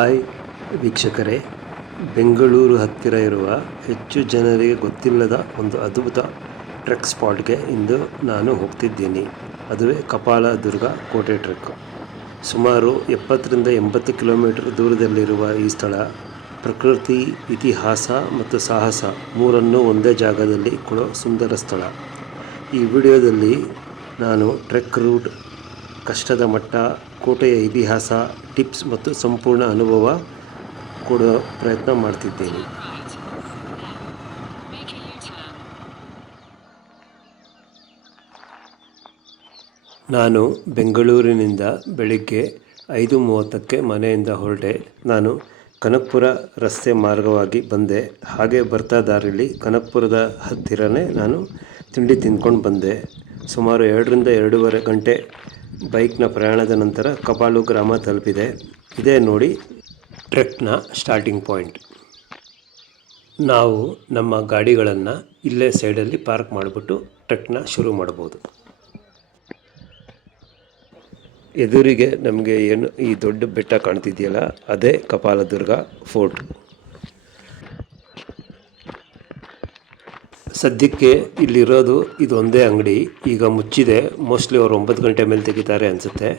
Hi ವೀಕ್ಷಕರೇ, ಬೆಂಗಳೂರು ಹತ್ತಿರ ಇರುವ ಹೆಚ್ಚು ಜನರಿಗೆ ಗೊತ್ತಿಲ್ಲದ ಒಂದು ಅದ್ಭುತ ಟ್ರೆಕ್ ಸ್ಪಾಟ್ಗೆ ಇಂದು ನಾನು ಹೋಗ್ತಿದ್ದೀನಿ. ಅದುವೇ ಕಪಾಲದುರ್ಗ ಕೋಟೆ ಟ್ರೆಕ್. ಸುಮಾರು 70-80 ಕಿಲೋಮೀಟರ್ ದೂರದಲ್ಲಿರುವ ಈ ಸ್ಥಳ ಪ್ರಕೃತಿ, ಇತಿಹಾಸ ಮತ್ತು ಸಾಹಸ ಮೂರನ್ನೂ ಒಂದೇ ಜಾಗದಲ್ಲಿ ಕೊಡೋ ಸುಂದರ ಸ್ಥಳ. ಈ ವಿಡಿಯೋದಲ್ಲಿ ನಾನು ಟ್ರೆಕ್ ರೂಟ್, ಕಷ್ಟದ ಮಟ್ಟ, ಕೋಟೆಯ ಇತಿಹಾಸ, ಟಿಪ್ಸ್ ಮತ್ತು ಸಂಪೂರ್ಣ ಅನುಭವ ಕೊಡೋ ಪ್ರಯತ್ನ ಮಾಡ್ತಿದ್ದೇನೆ. ನಾನು ಬೆಂಗಳೂರಿನಿಂದ ಬೆಳಿಗ್ಗೆ 5:30ಕ್ಕೆ ಮನೆಯಿಂದ ಹೊರಟೆ. ನಾನು ಕನಕಪುರ ರಸ್ತೆ ಮಾರ್ಗವಾಗಿ ಬಂದೆ. ಹಾಗೆ ಬರ್ತಾ ದಾರಿಲಿ ಕನಕಪುರದ ಹತ್ತಿರನೇ ನಾನು ತಿಂಡಿ ತಿಂದ್ಕೊಂಡು ಬಂದೆ. ಸುಮಾರು 2-2.5 ಗಂಟೆ ಬೈಕ್ನ ಪ್ರಯಾಣದ ನಂತರ ಕಪಾಲು ಗ್ರಾಮ ತಲುಪಿದೆ. ಇದೇ ನೋಡಿ ಟ್ರೆಕ್ನ ಸ್ಟಾರ್ಟಿಂಗ್ ಪಾಯಿಂಟ್. ನಾವು ನಮ್ಮ ಗಾಡಿಗಳನ್ನು ಇಲ್ಲೇ ಸೈಡಲ್ಲಿ ಪಾರ್ಕ್ ಮಾಡಿಬಿಟ್ಟು ಟ್ರೆಕ್ನ ಶುರು ಮಾಡ್ಬೋದು. ಎದುರಿಗೆ ನಮಗೆ ಏನು ಈ ದೊಡ್ಡ ಬೆಟ್ಟ ಕಾಣ್ತಿದೆಯಲ್ಲ, ಅದೇ ಕಪಾಲದುರ್ಗ ಫೋರ್ಟ್. ಸದ್ಯಕ್ಕೆ ಇಲ್ಲಿರೋದು ಇದೊಂದೇ ಅಂಗಡಿ. ಈಗ ಮುಚ್ಚಿದೆ. ಮೋಸ್ಟ್ಲಿ ಅವರು 9 ಗಂಟೆ ಮೇಲೆ ತೆಗಿತಾರೆ ಅನಿಸುತ್ತೆ.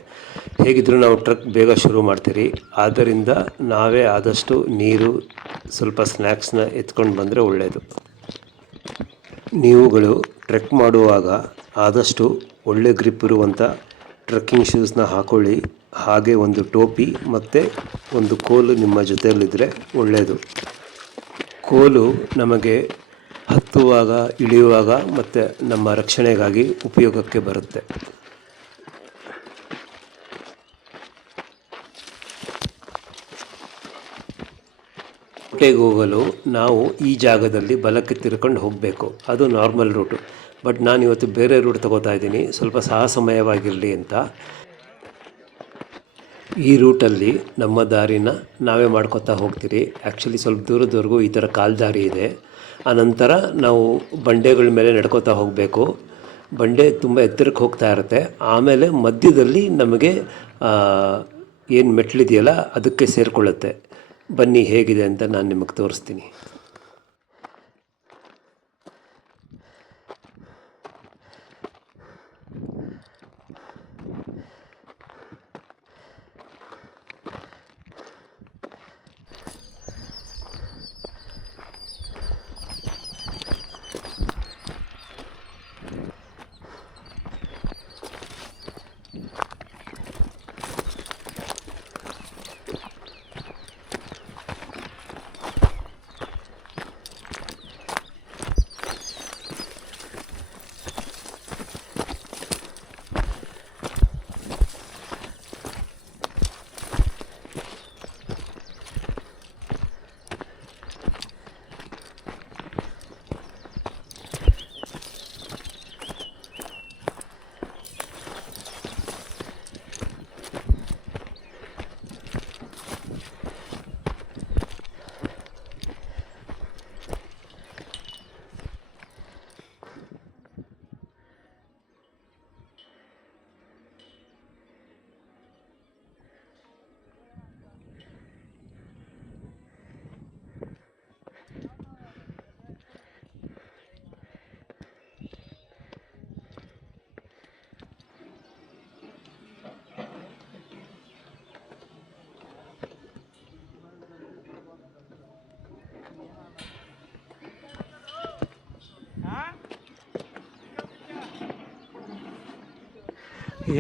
ಹೇಗಿದ್ದರೂ ನಾವು ಟ್ರೆಕ್ ಬೇಗ ಶುರು ಮಾಡ್ತೀರಿ. ಆದ್ದರಿಂದ ನಾವೇ ಆದಷ್ಟು ನೀರು, ಸ್ವಲ್ಪ ಸ್ನ್ಯಾಕ್ಸ್ನ ಎತ್ಕೊಂಡು ಬಂದರೆ ಒಳ್ಳೆಯದು. ನೀವುಗಳು ಟ್ರೆಕ್ ಮಾಡುವಾಗ ಆದಷ್ಟು ಒಳ್ಳೆ ಗ್ರಿಪ್ ಇರುವಂಥ ಟ್ರೆಕ್ಕಿಂಗ್ ಶೂಸ್ನ ಹಾಕ್ಕೊಳ್ಳಿ. ಹಾಗೆ ಒಂದು ಟೋಪಿ ಮತ್ತು ಒಂದು ಕೋಲು ನಿಮ್ಮ ಜೊತೆಯಲ್ಲಿದ್ದರೆ ಒಳ್ಳೆಯದು. ಕೋಲು ನಮಗೆ ಹತ್ತುವಾಗ, ಇಳಿಯುವಾಗ ಮತ್ತು ನಮ್ಮ ರಕ್ಷಣೆಗಾಗಿ ಉಪಯೋಗಕ್ಕೆ ಬರುತ್ತೆ. ಕೋಟೆಗೆ ಹೋಗಲು ನಾವು ಈ ಜಾಗದಲ್ಲಿ ಬಲಕ್ಕೆ ತಿರ್ಕೊಂಡು ಹೋಗಬೇಕು. ಅದು ನಾರ್ಮಲ್ ರೂಟು. ಬಟ್ ನಾನು ಇವತ್ತು ಬೇರೆ ರೂಟ್ ತಗೋತಾ ಇದ್ದೀನಿ, ಸ್ವಲ್ಪ ಸಾಹಸಮಯವಾಗಿರಲಿ ಅಂತ. ಈ ರೂಟಲ್ಲಿ ನಮ್ಮ ದಾರಿನ ನಾವೇ ಮಾಡ್ಕೊತಾ ಹೋಗ್ತೀರಿ. ಆ್ಯಕ್ಚುಲಿ ಸ್ವಲ್ಪ ದೂರದವರೆಗೂ ಈ ಥರ ಕಾಲ್ದಾರಿ ಇದೆ. ಆನಂತರ ನಾವು ಬಂಡೆಗಳ ಮೇಲೆ ನಡ್ಕೋತಾ ಹೋಗಬೇಕು. ಬಂಡೆ ತುಂಬ ಎತ್ತರಕ್ಕೆ ಹೋಗ್ತಾ ಇರುತ್ತೆ. ಆಮೇಲೆ ಮಧ್ಯದಲ್ಲಿ ನಮಗೆ ಏನು ಮೆಟ್ಲಿದೆಯಲ್ಲ ಅದಕ್ಕೆ ಸೇರಿಕೊಳ್ಳುತ್ತೆ. ಬನ್ನಿ ಹೇಗಿದೆ ಅಂತ ನಾನು ನಿಮಗೆ ತೋರಿಸ್ತೀನಿ.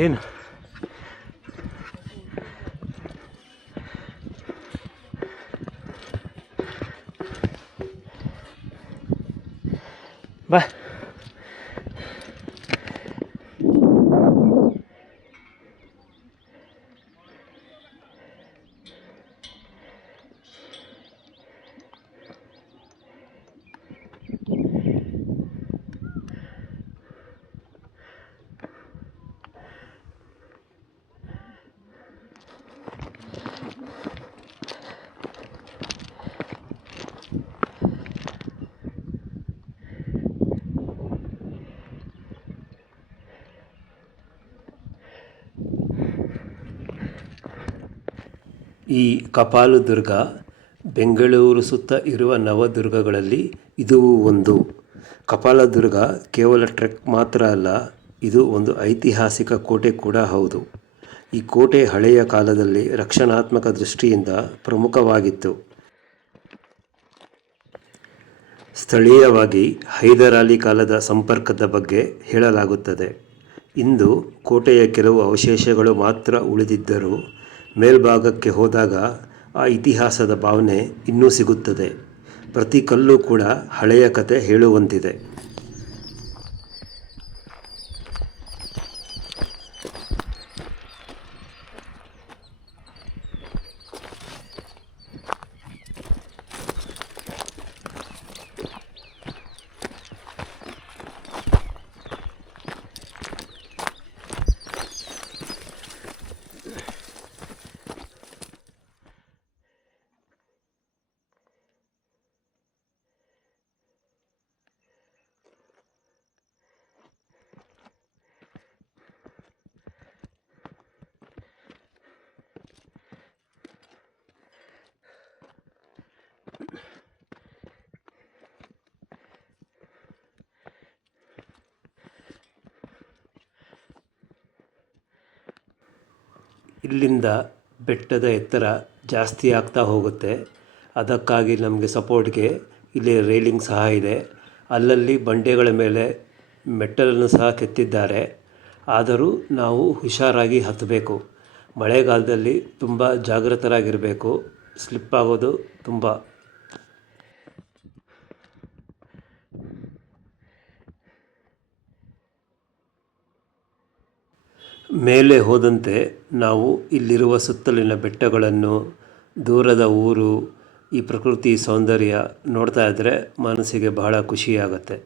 ಏನು ಬಾ. ಈ ಕಪಾಲದುರ್ಗ ಬೆಂಗಳೂರು ಸುತ್ತ ಇರುವ ನವದುರ್ಗಗಳಲ್ಲಿ ಇದೂ ಒಂದು. ಕಪಾಲದುರ್ಗ ಕೇವಲ ಟ್ರೆಕ್ ಮಾತ್ರ ಅಲ್ಲ, ಇದು ಒಂದು ಐತಿಹಾಸಿಕ ಕೋಟೆ ಕೂಡ ಹೌದು. ಈ ಕೋಟೆ ಹಳೆಯ ಕಾಲದಲ್ಲಿ ರಕ್ಷಣಾತ್ಮಕ ದೃಷ್ಟಿಯಿಂದ ಪ್ರಮುಖವಾಗಿತ್ತು. ಸ್ಥಳೀಯವಾಗಿ ಹೈದರಾಲಿ ಕಾಲದ ಸಂಪರ್ಕದ ಬಗ್ಗೆ ಹೇಳಲಾಗುತ್ತದೆ. ಇಂದು ಕೋಟೆಯ ಕೆಲವು ಅವಶೇಷಗಳು ಮಾತ್ರ ಉಳಿದಿದ್ದರೂ ಮೇಲ್ಭಾಗಕ್ಕೆ ಹೋದಾಗ ಆ ಇತಿಹಾಸದ ಭಾವನೆ ಇನ್ನೂ ಸಿಗುತ್ತದೆ. ಪ್ರತಿ ಕಲ್ಲು ಕೂಡ ಹಳೆಯ ಕತೆ ಹೇಳುವಂತಿದೆ. ಇಲ್ಲಿಂದ ಬೆಟ್ಟದ ಎತ್ತರ ಜಾಸ್ತಿ ಆಗ್ತಾ ಹೋಗುತ್ತೆ. ಅದಕ್ಕಾಗಿ ನಮಗೆ ಸಪೋರ್ಟ್ಗೆ ಇಲ್ಲಿ ರೈಲಿಂಗ್ ಸಹ ಇದೆ. ಅಲ್ಲಲ್ಲಿ ಬಂಡೆಗಳ ಮೇಲೆ ಮೆಟ್ಟಲನ್ನು ಸಹ ಕೆತ್ತಿದ್ದಾರೆ. ಆದರೂ ನಾವು ಹುಷಾರಾಗಿ ಹತ್ತಬೇಕು. ಮಳೆಗಾಲದಲ್ಲಿ ತುಂಬ ಜಾಗೃತರಾಗಿರಬೇಕು. ಸ್ಲಿಪ್ ಆಗೋದು ತುಂಬ. ಮೇಲೆ ಹೋದಂತೆ ನಾವು ಇಲ್ಲಿರುವ ಸುತ್ತಲಿನ ಬೆಟ್ಟಗಳನ್ನು, ದೂರದ ಊರು, ಈ ಪ್ರಕೃತಿ ಸೌಂದರ್ಯ ನೋಡ್ತಾ ಇದ್ದರೆ ಮನಸ್ಸಿಗೆ ಬಹಳ ಖುಷಿಯಾಗತ್ತೆ.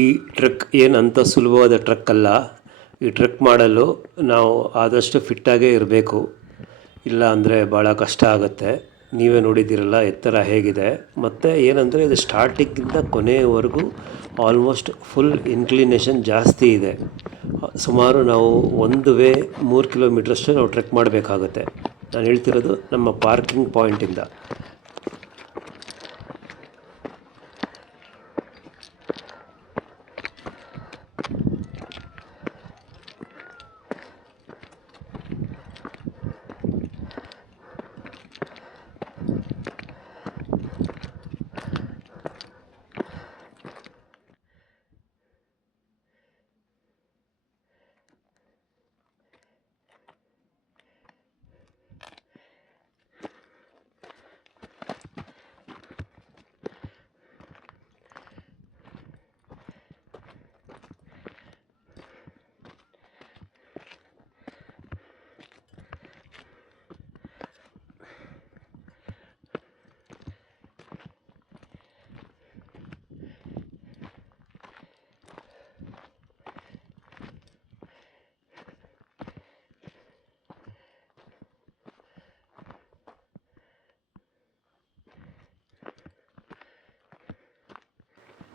ಈ ಟ್ರೆಕ್ ಏನಂತ ಸುಲಭವಾದ ಟ್ರೆಕ್ ಅಲ್ಲ. ಈ ಟ್ರೆಕ್ ಮಾಡಲು ನಾವು ಆದಷ್ಟು ಫಿಟ್ಟಾಗೇ ಇರಬೇಕು. ಇಲ್ಲ ಅಂದರೆ ಭಾಳ ಕಷ್ಟ ಆಗುತ್ತೆ. ನೀವೇ ನೋಡಿದ್ದೀರಲ್ಲ ಎತ್ತರ ಹೇಗಿದೆ. ಮತ್ತು ಏನಂದರೆ ಇದು ಸ್ಟಾರ್ಟಿಂಗಿಂದ ಕೊನೆಯವರೆಗೂ ಆಲ್ಮೋಸ್ಟ್ ಫುಲ್ ಇನ್ಕ್ಲಿನೇಷನ್ ಜಾಸ್ತಿ ಇದೆ. ಸುಮಾರು ನಾವು ಒಂದು ವೇ 3 ಕಿಲೋಮೀಟ್ರಷ್ಟು ನಾವು ಟ್ರೆಕ್ ಮಾಡಬೇಕಾಗತ್ತೆ. ನಾನು ಹೇಳ್ತಿರೋದು ನಮ್ಮ ಪಾರ್ಕಿಂಗ್ ಪಾಯಿಂಟಿಂದ.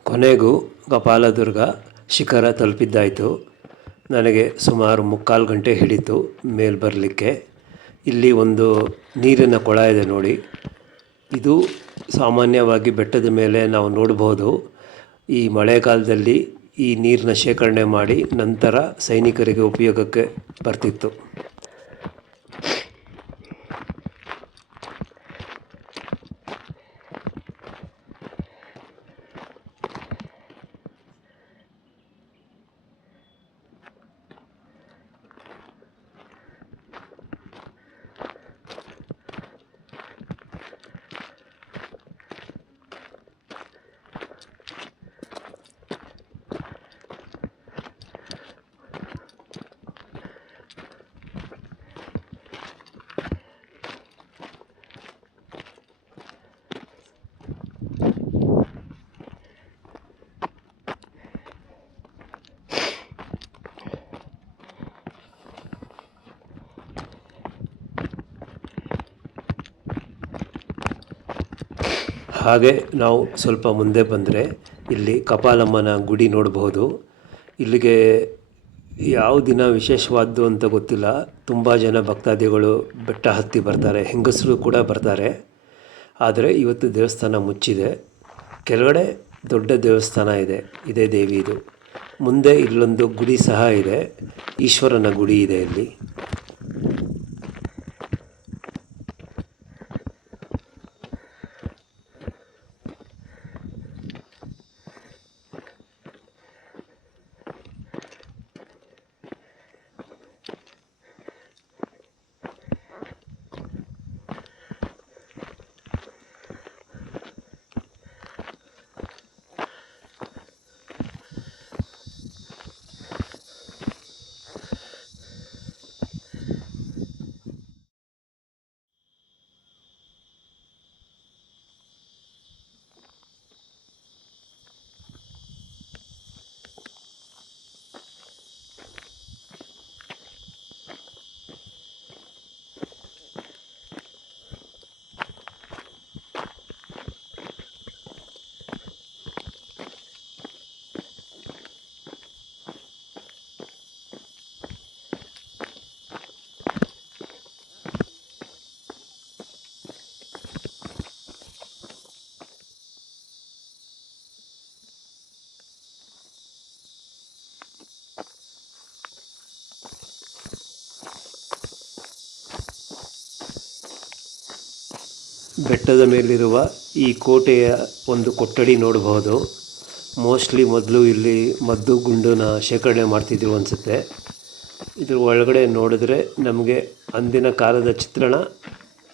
ಕೊನೆಗೂ ಕಪಾಲದುರ್ಗ ಶಿಖರ ತಲುಪಿದ್ದಾಯಿತು. ನನಗೆ ಸುಮಾರು 3/4 ಗಂಟೆ ಹಿಡಿತು ಮೇಲೆ ಬರಲಿಕ್ಕೆ. ಇಲ್ಲಿ ಒಂದು ನೀರಿನ ಕೊಳ ಇದೆ ನೋಡಿ. ಇದು ಸಾಮಾನ್ಯವಾಗಿ ಬೆಟ್ಟದ ಮೇಲೆ ನಾವು ನೋಡ್ಬೋದು. ಈ ಮಳೆಗಾಲದಲ್ಲಿ ಈ ನೀರನ್ನ ಶೇಖರಣೆ ಮಾಡಿ ನಂತರ ಸೈನಿಕರಿಗೆ ಉಪಯೋಗಕ್ಕೆ ಬರ್ತಿತ್ತು. ಹಾಗೆ ನಾವು ಸ್ವಲ್ಪ ಮುಂದೆ ಬಂದರೆ ಇಲ್ಲಿ ಕಪಾಲಮ್ಮನ ಗುಡಿ ನೋಡಬಹುದು. ಇಲ್ಲಿಗೆ ಯಾವ ದಿನ ವಿಶೇಷವಾದ್ದು ಅಂತ ಗೊತ್ತಿಲ್ಲ, ತುಂಬ ಜನ ಭಕ್ತಾದಿಗಳು ಬೆಟ್ಟ ಹತ್ತಿ ಬರ್ತಾರೆ, ಹೆಂಗಸರು ಕೂಡ ಬರ್ತಾರೆ. ಆದರೆ ಇವತ್ತು ದೇವಸ್ಥಾನ ಮುಚ್ಚಿದೆ. ಕೆಳಗಡೆ ದೊಡ್ಡ ದೇವಸ್ಥಾನ ಇದೆ, ಇದೇ ದೇವಿದು. ಮುಂದೆ ಇಲ್ಲೊಂದು ಗುಡಿ ಸಹ ಇದೆ, ಈಶ್ವರನ ಗುಡಿ ಇದೆ ಇಲ್ಲಿ. ಬೆಟ್ಟದ ಮೇಲಿರುವ ಈ ಕೋಟೆಯ ಒಂದು ಕೊಠಡಿ ನೋಡಬಹುದು. ಮೋಸ್ಟ್ಲಿ ಮೊದಲು ಇಲ್ಲಿ ಮದ್ದು ಗುಂಡನ್ನ ಶೇಖರಣೆ ಮಾಡ್ತಿದ್ರು ಅನಿಸುತ್ತೆ. ಇದ್ರ ಒಳಗಡೆ ನೋಡಿದ್ರೆ ನಮಗೆ ಅಂದಿನ ಕಾಲದ ಚಿತ್ರಣ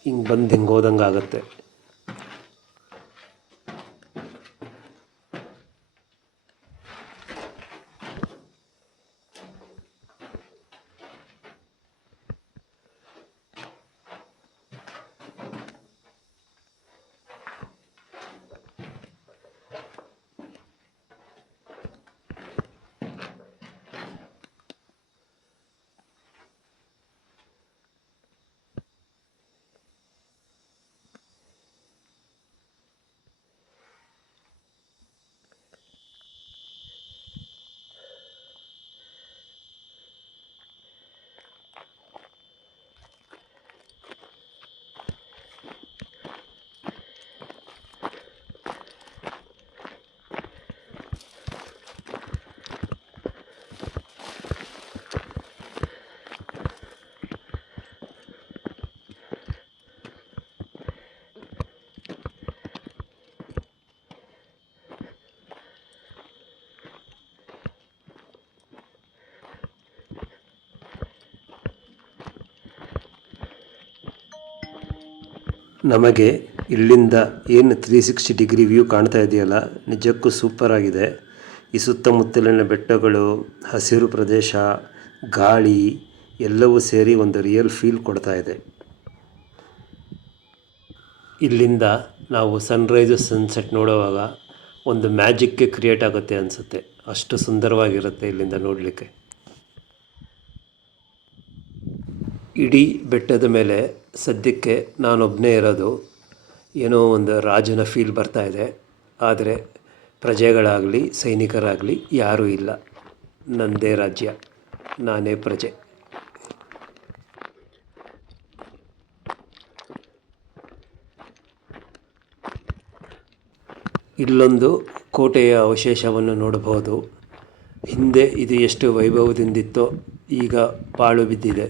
ಹಿಂಗೆ ಹೋದಂಗೆ ಆಗುತ್ತೆ. ನಮಗೆ ಇಲ್ಲಿಂದ ಏನು 360 ಡಿಗ್ರಿ ವ್ಯೂ ಕಾಣ್ತಾ ಇದೆಯಲ್ಲ, ನಿಜಕ್ಕೂ ಸೂಪರ್ ಆಗಿದೆ. ಈ ಸುತ್ತಮುತ್ತಲಿನ ಬೆಟ್ಟಗಳು, ಹಸಿರು ಪ್ರದೇಶ, ಗಾಳಿ ಎಲ್ಲವೂ ಸೇರಿ ಒಂದು ರಿಯಲ್ ಫೀಲ್ ಕೊಡ್ತಾ ಇದೆ. ಇಲ್ಲಿಂದ ನಾವು ಸನ್ರೈಸು ಸನ್ಸೆಟ್ ನೋಡುವಾಗ ಒಂದು ಮ್ಯಾಜಿಕ್ಕೆ ಕ್ರಿಯೇಟ್ ಆಗುತ್ತೆ ಅನಿಸುತ್ತೆ. ಅಷ್ಟು ಸುಂದರವಾಗಿರುತ್ತೆ ಇಲ್ಲಿಂದ ನೋಡಲಿಕ್ಕೆ. ಇಡೀ ಬೆಟ್ಟದ ಮೇಲೆ ಸದ್ಯಕ್ಕೆ ನಾನೊಬ್ಬನೇ ಇರೋದು. ಏನೋ ಒಂದು ರಾಜನ ಫೀಲ್ ಬರ್ತಾ ಇದೆ. ಆದರೆ ಪ್ರಜೆಗಳಾಗಲಿ ಸೈನಿಕರಾಗಲಿ ಯಾರೂ ಇಲ್ಲ. ನನ್ನದೇ ರಾಜ್ಯ, ನಾನೇ ಪ್ರಜೆ. ಇಲ್ಲೊಂದು ಕೋಟೆಯ ಅವಶೇಷವನ್ನು ನೋಡಬಹುದು. ಹಿಂದೆ ಇದು ಎಷ್ಟು ವೈಭವದಿಂದಿತ್ತೋ ಈಗ ಪಾಳು ಬಿದ್ದಿದೆ.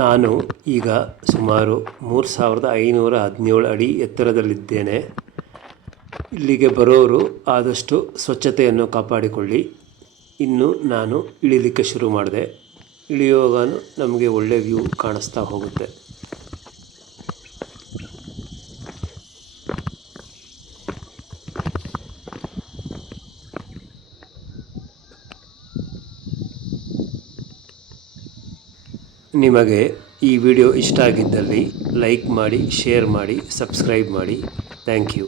ನಾನು ಈಗ ಸುಮಾರು 3517 ಅಡಿ ಎತ್ತರದಲ್ಲಿದ್ದೇನೆ. ಇಲ್ಲಿಗೆ ಬರೋರು ಆದಷ್ಟು ಸ್ವಚ್ಛತೆಯನ್ನು ಕಾಪಾಡಿಕೊಳ್ಳಿ. ಇನ್ನು ನಾನು ಇಳಿಲಿಕ್ಕೆ ಶುರು ಮಾಡಿದೆ. ಇಳಿಯುವಾಗ ನಮಗೆ ಒಳ್ಳೆ ವ್ಯೂ ಕಾಣಿಸ್ತಾ ಹೋಗುತ್ತೆ. ನಿಮಗೆ ಈ ವಿಡಿಯೋ ಇಷ್ಟ ಆಗಿದ್ದಲ್ಲಿ ಲೈಕ್ ಮಾಡಿ, ಶೇರ್ ಮಾಡಿ, ಸಬ್ಸ್ಕ್ರೈಬ್ ಮಾಡಿ. Thank you.